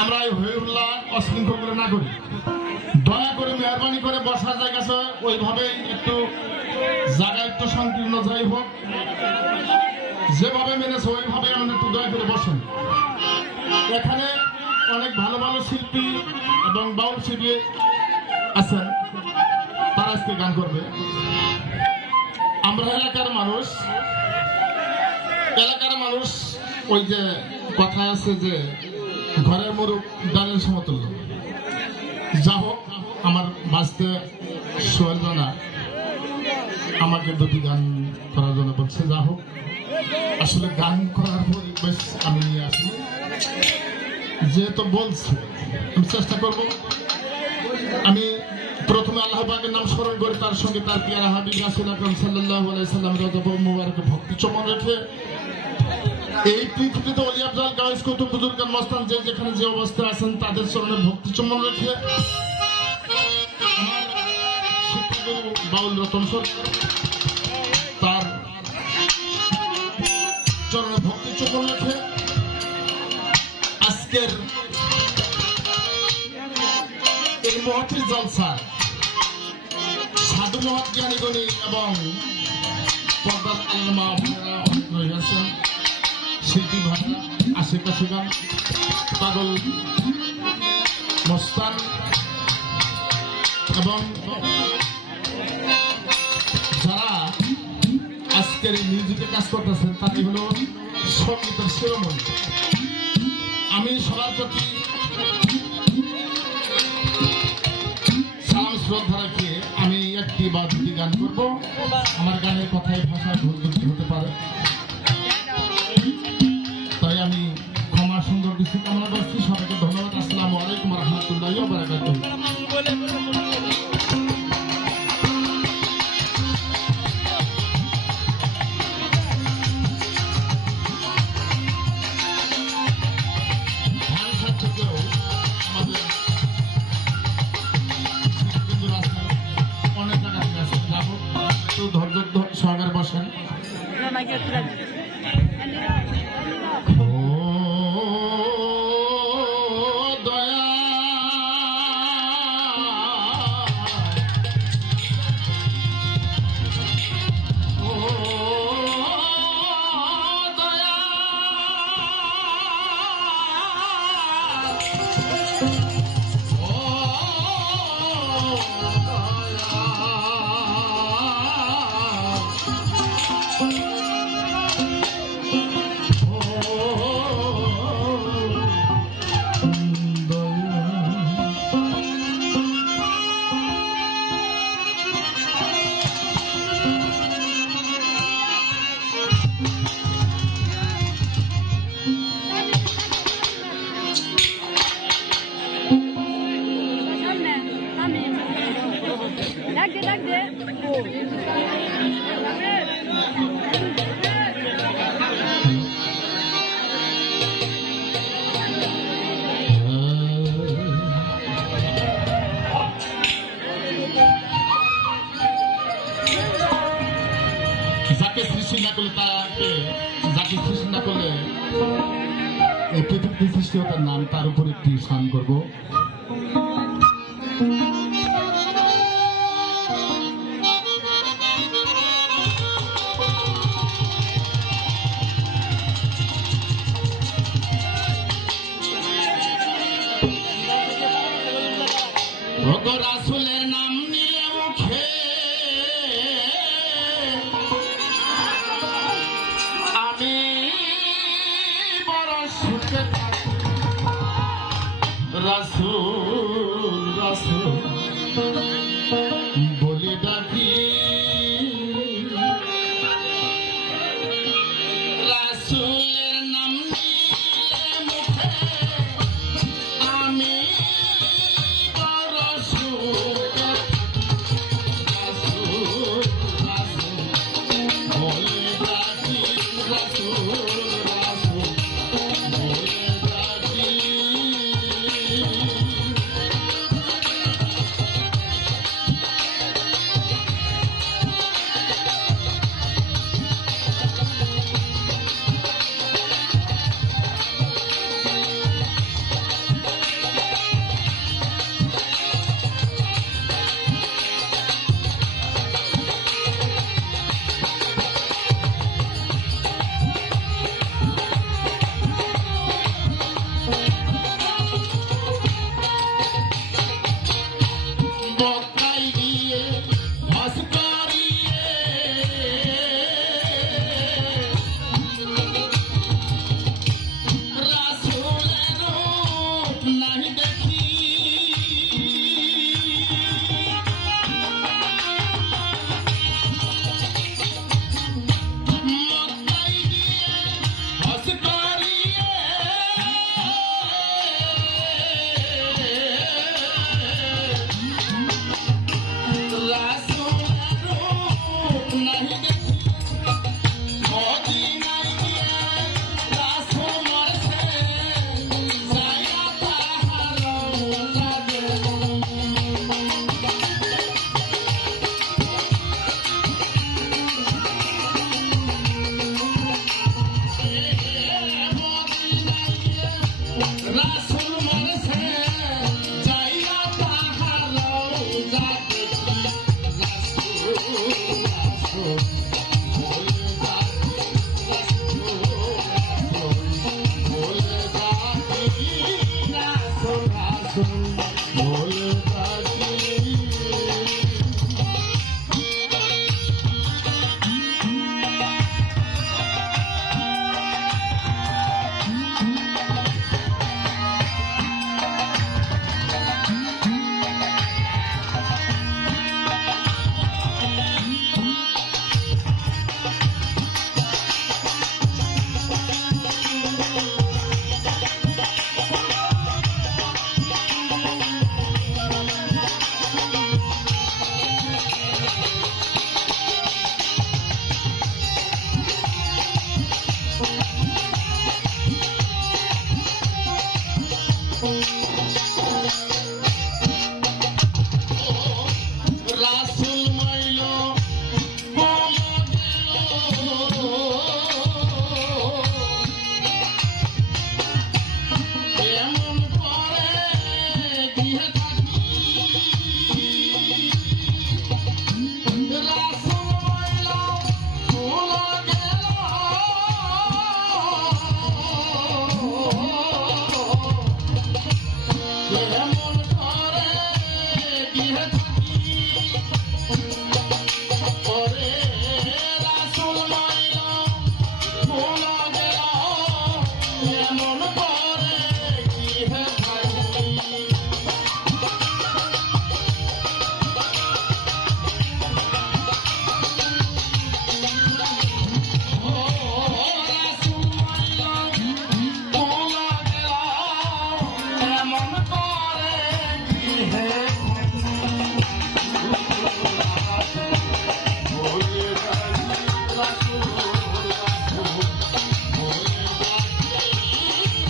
আমরা হইহুল্লাহ অশৃঙ্খল করে না করি, দয়া করে মেহরবানি করে বসার জায়গা আছে ওইভাবে একটু জায়গা একটু সংকীর্ণ যাই হোক, যেভাবে মেনেছে ওইভাবে আমাদের একটু দয়া করে বসেন। এখানে অনেক ভালো ভালো শিল্পী এবং বাউল শিল্পী আছেন, তারা আজকে গান করবে। আমরা এলাকার মানুষ ওই যে কথা আছে যে ঘরের মুরুখ ডালের সমতুল্য। যা হোক, আমার বাঁচতে সোহেল রানা আমাকে দুটি গান করার জন্য বলছে। যা হোক, আসলে গান করার পরিবেশ আমি নিয়ে আসি, যেহেতু বলছে আমি চেষ্টা করব। আমি প্রথমে আল্লাহ পাকের নাম স্মরণ করে তার সঙ্গে তার পিয়ারা হাবিব রাসূল আকরাম সাল্লাল্লাহু আলাইহি সাল্লামের রজব মুবারকে ভক্তি চমন রেখে এই পৃথিবীতে ওলি আফজাল গায়েস কুতুব বুজুর্গান মস্তান যে যেখানে যে অবস্থায় আছেন তাদের চরণে ভক্তি চমন রেখে, আমার শিক্ষাগুরু বাউল রতন সরকার তার চরণে ভক্তি চমন রেখে আজকের এই মহফিল জলসা সাধু মহৎ জ্ঞানীগণী এবং পর্দার আল্লামা আপনারা অনেক রয়েছেন, শিল্পী ভাইরা, আশেপাশে গান পাগল মস্তান এবং যারা আজকের এই মিউজিকে কাজ করতেছেন তাদের হলো সঙ্গীতের শিরোমণি। আমি সবার প্রতি সালাম শ্রদ্ধা রেখে আমি একটি বা দুটি গান করবো। আমার গানের কথায় ভাষা ভুল ত্রুটি হতে পারে, তাই আমি ক্ষমা সুন্দর দৃষ্টি কামনা করছি। সবাইকে ধন্যবাদ। আসসালামু আলাইকুম রহমতুল্লাহি ওয়া বারাকাতুহু। ধৈর্য সহকারে বসেন। যাকে সৃষ্টি না করলে যাকে সৃষ্টি না করলে এই পৃথিবীতে সৃষ্টি তার নাম, তার উপর একটি স্নান করবো। রাসূলের নাম নিয়ে মুখে আমি বড় সুখে থাকি। রাসূল রাসূল বলে ডাকি, রাসূলের নাম নিয়ে মুখে আমি রাসূল মাইল বলা গেল এমন করে দিয়ে থাকি রাসূল মাইল বলা গেল এমন করে দিয়ে থাকি ওরে রাসূল মাইল বলা গেল এমন করে দিয়ে থাকি ও রাসূল মাইল বলা গেল এমন করে দিয়ে ভুলে যাই রাসূল রাসূল ভুলে যাই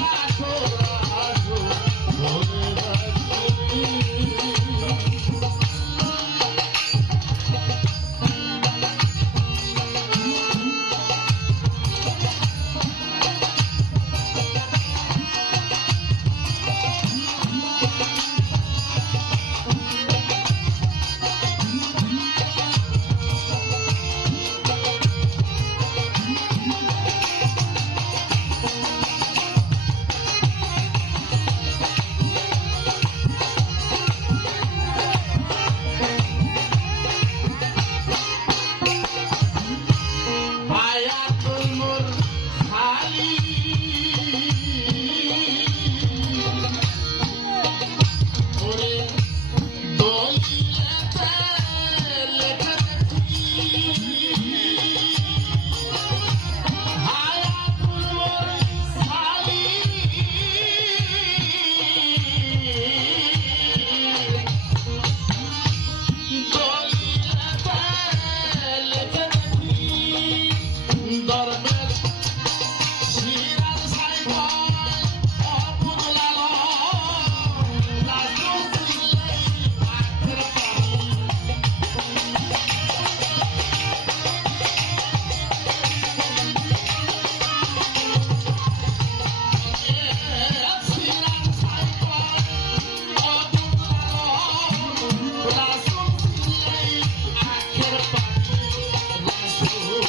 রাসূল রাসূল ভুলে যাই হায়াতুল মুরসালি ওরে দলিলেতে লেখা দেখি হায়াতুল মুরসালি দলিলেতে লেখা দেখি দরবেশ সিরাজ সাইবার অপুরলাল রাসূল সিলাই আখের পানি সিরাজ সাইবার অপুরলাল রাসূল সিলাই আখের পানি রাসূল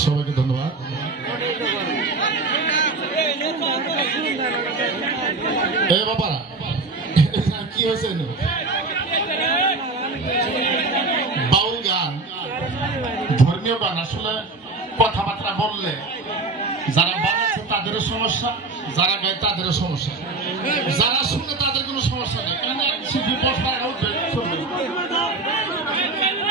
সবাইকে ধন্যবাদ। এই বাবারা কি হয়েছে বাউল গান ধর্মীয় গান আসলে কথাবার্তা বললে যারা বানাচ্ছে তাদেরও সমস্যা, যারা গায় তাদেরও সমস্যা, যারা